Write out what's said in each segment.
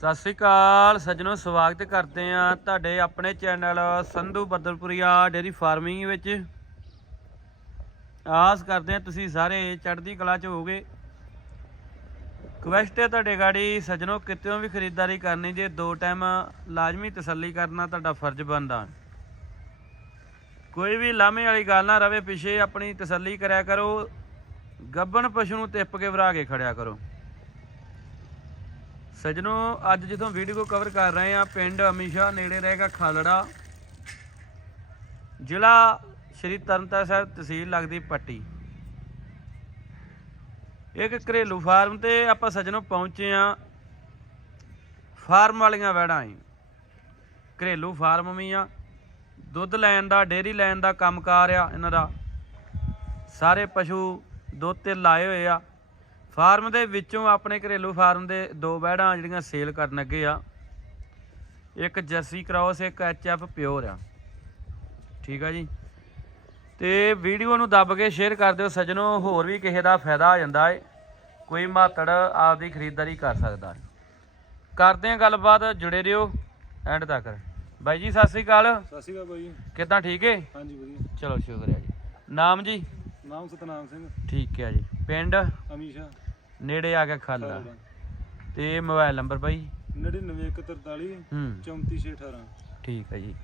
ਸਤਿ ਸ੍ਰੀ ਅਕਾਲ ਸੱਜਣੋ, ਸਵਾਗਤ ਕਰਦੇ ਆ ਤੁਹਾਡੇ ਆਪਣੇ channel Sandhu Badalpuria dairy farming ਵਿੱਚ। ਆਸ ਕਰਦੇ ਆ ਤੁਸੀਂ ਸਾਰੇ ਚੜ੍ਹਦੀ ਕਲਾ ਚ ਹੋਗੇ ਕੁਐਸਟ ਹੈ ਤੁਹਾਡੇ ਗਾੜੀ, ਸੱਜਣੋ ਕਿਤੇੋਂ ਵੀ ਖਰੀਦਦਾਰੀ ਕਰਨੀ ਜੇ ਦੋ ਟਾਈਮ ਲਾਜ਼ਮੀ ਤਸੱਲੀ ਕਰਨਾ ਤੁਹਾਡਾ ਫਰਜ਼ ਬਣਦਾ। ਕੋਈ ਵੀ ਲਾਮੇ ਵਾਲੀ ਗੱਲ ਨਾ ਰਵੇ, ਪਿੱਛੇ ਆਪਣੀ ਤਸੱਲੀ ਕਰਿਆ ਕਰੋ, ਗੱਬਣ ਪਸ਼ੂ ਨੂੰ ਤਿੱਪ ਕੇ ਵਰਾ ਕੇ ਖੜਿਆ ਕਰੋ। ਸਜਣੋ, ਅੱਜ ਜਦੋਂ ਵੀਡੀਓ ਕਵਰ ਕਰ ਰਹੇ ਆ ਪਿੰਡ ਅਮੀਸ਼ਾ ਨੇੜੇ ਰਹੇਗਾ ਖਾਲੜਾ। ਜ਼ਿਲ੍ਹਾ ਸ਼੍ਰੀ ਤਰਨਤਾਰਨ ਸਾਹਿਬ ਤਹਿਸੀਲ ਲੱਗਦੀ ਪੱਟੀ। ਇੱਕ ਘਰੇਲੂ ਫਾਰਮ ਤੇ ਆਪਾਂ ਸਜਣੋ ਪਹੁੰਚੇ ਆ ਫਾਰਮ ਵਾਲੀਆਂ ਵੈੜਾਂ ਈ ਘਰੇਲੂ ਫਾਰਮ ਵੀ ਆ। ਦੁੱਧ ਲੈਣ ਦਾ, ਡੇਅਰੀ ਲੈਣ ਦਾ ਕੰਮਕਾਰ ਆ ਇਹਨਾਂ ਦਾ। ਸਾਰੇ ਪਸ਼ੂ ਦੁੱਧ ਤੇ ਲਾਏ ਹੋਏ ਆ। ਫਾਰਮ ਦੇ ਵਿੱਚੋਂ ਆਪਣੇ ਘਰੇਲੂ ਫਾਰਮ ਦੇ ਦੋ ਬੈੜਾਂ ਜਿਹੜੀਆਂ ਸੇਲ ਕਰਨ ਅੱਗੇ ਆ। ਇੱਕ ਜਰਸੀ ਕ੍ਰਾਸ ਇੱਕ ਐਚਐਫ ਪਿਓਰ ਆ। ਠੀਕ ਆ ਜੀ। ਤੇ ਵੀਡੀਓ ਨੂੰ ਦੱਬ ਕੇ ਸ਼ੇਅਰ ਕਰ ਦਿਓ ਸੱਜਣੋ ਹੋਰ ਵੀ ਕਿਸੇ ਦਾ ਫਾਇਦਾ ਆ ਜਾਂਦਾ ਏ। ਕੋਈ ਮਾਤੜ ਆਪਦੀ ਖਰੀਦਦਾਰੀ ਕਰ ਸਕਦਾ ਹੈ ਕਰਦੇ ਆ ਗੱਲਬਾਤ ਜੁੜੇ ਰਹੋ। ਐਂਡ ਤੱਕ। ਬਾਈ ਜੀ ਸਤਿ ਸ੍ਰੀ ਅਕਾਲ। ਸਤਿ ਸ਼੍ਰੀ ਅਕਾਲ ਬਾਈ ਕਿੱਦਾਂ ਠੀਕ ਏ? ਹਾਂਜੀ ਵਧੀਆ। ਚਲੋ ਸ਼ੁਕਰ ਹੈ ਜੀ। ਨਾਮ ਜੀ? ਨਾਮ ਸਤਨਾਮ ਸਿੰਘ। ਠੀਕ ਹੈ ਜੀ। ਪਿੰਡ ਅਮੀਸ਼ਾ। ਨੇੜੇ ਆ ਗਿਆ ਖਾਲਾ। ਤੇ ਮੋਬਾਈਲ ਨੰਬਰ ਬਾਈ? 99143 ਹੂੰ। 34618 ਠੀਕ ਹੈ ਜੀ।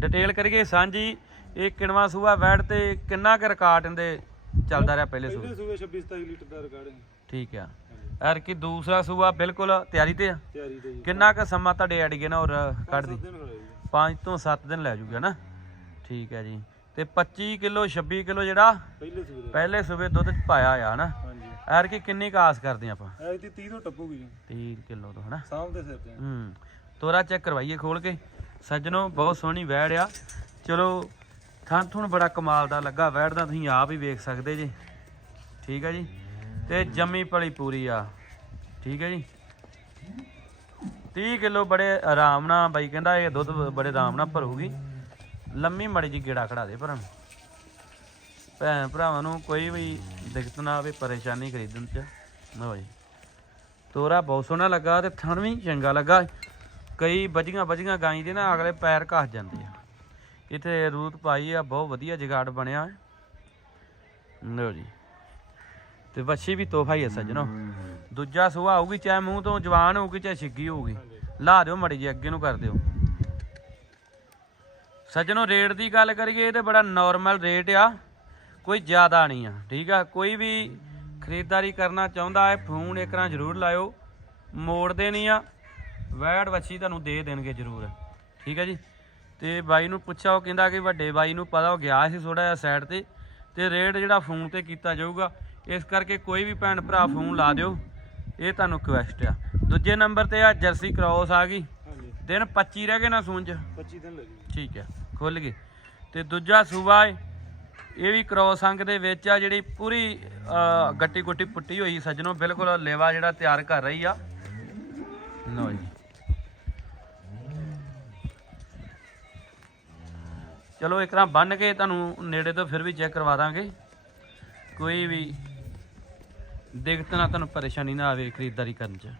ਡਿਟੇਲ ਕਰੀਏ ਸਾਂਝੀ। ਇਹ ਕਿਣਵਾ ਸੂਆ ਵੈੜ ਤੇ ਕਿੰਨਾ ਕੁ ਰਿਕਾਰਡ ਇਹਦੇ ਚੱਲਦਾ ਰਿਹਾ ਪਹਿਲੇ ਪਹਿਲੇ ਸੂਏ ਸੂਏ 26 27 ਲੀਟਰ ਦਾ ਰਿਕਾਰਡ ਹੈ। ਠੀਕ ਆ। ਐਰ ਕੀ ਦੂਸਰਾ ਸੂਆ ਬਿਲਕੁਲ ਤਿਆਰੀ ਤੇ ਆ? ਤਿਆਰੀ ਤੇ ਕਿੰਨਾ ਕੁ ਸਮਾਂ ਤੁਹਾਡੇ ਅੜੀਏ ਨਾ ਹੋਏ ਜੀ। 5 ਤੋਂ 7 ਦਿਨ ਲੈ ਜੂਗਾ ਨਾ? ਠੀਕ ਹੈ ਜੀ। ਤੇ 25 ਕਿਲੋ 26 ਕਿਲੋ ਜਿਹੜਾ ਪਹਿਲੇ ਦਾ। ਪਹਿਲੇ ਦੁੱਧ ਚ ਪਾਇਆ ਆ ਨਾ ਹਾਂਜੀ। ਐਰ ਕੀ ਕਿੰਨੀ ਕਾਸ ਕਰਦੇ ਆਪਾਂ? ਐ ਤੇ 30 ਤੋਂ ਟੱਪੂਗੀ ਜੀ। 30 ਕਿਲੋ ਤੋਂ ਹਨਾ? ਸਾਹਮ ਦੇ ਸਿਰ ਤੇ। ਆ। ਹੂੰ। ਤੋਰਾ ਚੈੱਕ ਕਰਵਾਈਏ ਖੋਲ ਕੇ। ਸੱਜਣੋ ਬਹੁਤ ਸੋਹਣੀ ਵੈੜ ਆ। ਚਲੋ ਥਾਂ ਥੁਣ ਬੜਾ ਕਮਾਲ ਦਾ ਲੱਗਾ ਵੈੜ ਦਾ ਤੁਸੀਂ ਆਪ ਹੀ ਵੇਖ ਸਕਦੇ ਜੀ। ਠੀਕ ਹੈ ਜੀ? ਤੇ ਜੰਮੀ ਪਲੀ ਪੂਰੀ ਆ। ਠੀਕ ਹੈ ਜੀ? 30 ਕਿਲੋ ਬੜੇ ਆਰਾਮ ਨਾਲ ਬਾਈ ਕਹਿੰਦਾ ਇਹ ਦੁੱਧ ਬੜੇ ਆਰਾਮ ਨਾਲ ਭਰੂਗੀ। ਲੰਮੀ ਮੜੀ ਜੀ ਗੇੜਾ ਖੜਾ ਦੇ ਭਰਾ ਭੈਣ ਭਰਾਵਾਂ ਨੂੰ ਕੋਈ ਵੀ ਦਿੱਕਤ ਨਾ ਆਵੇ, ਪਰੇਸ਼ਾਨੀ ਖਰੀਦਣ ਚ। ਨਾ ਹੋਏ ਤੋਰਾ ਬਹੁਤ ਸੋਹਣਾ ਲੱਗਾ ਤੇ ਥਣ ਵੀ ਚੰਗਾ ਲੱਗਾ। ਕਈ ਵੱਜੀਆਂ ਵੱਜੀਆਂ ਗਾਈ ਦੇ ਨਾ ਅਗਲੇ ਪੈਰ ਘਸ ਜਾਂਦੇ ਆ। ਇੱਥੇ ਰੂਤ ਪਾਈ ਆ, ਬਹੁਤ ਵਧੀਆ ਜਗਾੜ ਬਣਿਆ। ਹੈ ਜੀ। ਤੇ ਵੱਛੀ ਵੀ ਤੋਹਫਾ ਹੀ ਹੈ ਸੱਜਣੋ। ਦੂਜਾ ਸੂਆ ਆਊਗੀ, ਚਾਹੇ ਮੂੰਹ ਤੋਂ ਜਵਾਨ ਹੋਊਗੀ, ਚਾਹੇ ਛਿੱਗੀ ਹੋਊਗੀ। ਲਾ ਦਿਓ ਮੜੀ ਜੀ ਅੱਗੇ ਨੂੰ ਕਰ ਦਿਓ। ਸੱਜਣੋ, ਰੇਟ ਦੀ ਗੱਲ ਕਰੀਏ ਤੇ ਬੜਾ ਨਾਰਮਲ ਰੇਟ ਆ। ਕੋਈ ਜ਼ਿਆਦਾ ਨਹੀਂ ਆ, ਠੀਕ ਆ? ਕੋਈ ਵੀ ਖਰੀਦਦਾਰੀ ਕਰਨਾ ਚਾਹੁੰਦਾ ਹੈ, ਫੋਨ ਇੱਕ ਵਾਰ ਜ਼ਰੂਰ ਲਾਇਓ। ਮੋੜਦੇ ਨਹੀਂ ਆ। ਵੈੜ ਵੱਛੀ ਤੁਹਾਨੂੰ ਦੇ ਦੇਣਗੇ ਜ਼ਰੂਰ। ਠੀਕ ਹੈ ਜੀ? ਤੇ ਬਾਈ ਨੂੰ ਪੁੱਛਿਆ, ਉਹ ਕਹਿੰਦਾ ਕਿ ਵੱਡੇ ਬਾਈ ਨੂੰ ਪਤਾ, ਉਹ ਗਿਆ ਸੀ ਥੋੜਾ ਜਿਹਾ ਸਾਈਡ ਤੇ। ਤੇ ਰੇਟ ਜਿਹੜਾ ਫੋਨ ਤੇ ਕੀਤਾ ਜਾਊਗਾ, ਇਸ ਕਰਕੇ ਕੋਈ ਵੀ ਭੈਣ ਭਰਾ ਫੋਨ ਲਾ ਦਿਓ। ਇਹ ਤੁਹਾਨੂੰ ਕੁਐਸਟ ਆ। ਦੂਜੇ ਨੰਬਰ ਤੇ ਆ, ਜਰਸੀ ਕ੍ਰਾਸ ਆ ਗਈ। ਦਿਨ 25 ਰਹਿ ਗਏ ਨਾ ਸੂਨ ਚ? 25 ਦਿਨ ਲੱਗੀ। ਠੀਕ ਹੈ ਖੁੱਲ ਗਏ। ਤੇ ਦੂਜਾ ਸੂਬਾ ਇਹ ਵੀ ਕ੍ਰੋਸ ਅੰਗ ਦੇ ਵਿੱਚ ਆ ਜਿਹੜੀ ਪੂਰੀ ਗੱਟੀ ਗੁੱਟੀ ਪੁੱਟੀ ਹੋਈ ਸੱਜਣੋ ਬਿਲਕੁਲ ਲੇਵਾ ਜਿਹੜਾ ਤਿਆਰ ਕਰ ਰਹੀ ਆ। ਲਓ ਜੀ। ਚਲੋ ਇੱਕ ਤਰ੍ਹਾਂ ਬੰਨ ਕੇ ਤੁਹਾਨੂੰ ਨੇੜੇ ਤੋਂ ਫਿਰ ਵੀ ਚੈੱਕ ਕਰਵਾ ਦਾਂਗੇ। ਕੋਈ ਵੀ ਦਿੱਕਤ ਨਾ ਤੁਹਾਨੂੰ ਪਰੇਸ਼ਾਨੀ ਨਾ ਆਵੇ ਖਰੀਦਦਾਰੀ ਕਰਨ ਚ।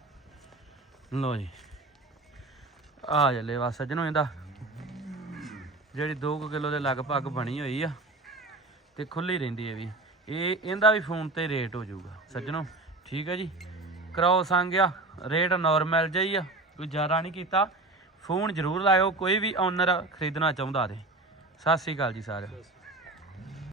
ਲਓ ਜੀ। ਆ ਜਾ ਲੇਵਾ ਸੱਜਣੋ ਇਹਦਾ ਜਿਹੜੀ 2 ਕਿਲੋ ਦੇ ਲਗਭਗ ਬਣੀ ਹੋਈ ਆ ਤੇ ਖੁੱਲੀ ਰਹਿੰਦੀ ਹੈ ਵੀ। ਇਹ, ਇਹਦਾ ਵੀ ਫੋਨ ਤੇ ਰੇਟ ਹੋ ਜਾਊਗਾ, ਸੱਜਣੋ। ਠੀਕ ਹੈ ਜੀ। ਕ੍ਰੋਸ ਸੰਗਿਆ ਰੇਟ ਨਾਰਮਲ ਜਿਹਾ ਹੀ ਆ, ਕੋਈ ਜ਼ਿਆਦਾ ਨਹੀਂ ਕੀਤਾ। ਫੋਨ ਜ਼ਰੂਰ ਲਾਇਓ, ਕੋਈ ਵੀ ਓਨਰ ਖਰੀਦਣਾ ਚਾਹੁੰਦਾ ਤੇ। ਸਤਿ ਸ੍ਰੀ ਅਕਾਲ ਜੀ ਸਾਰਿਆਂ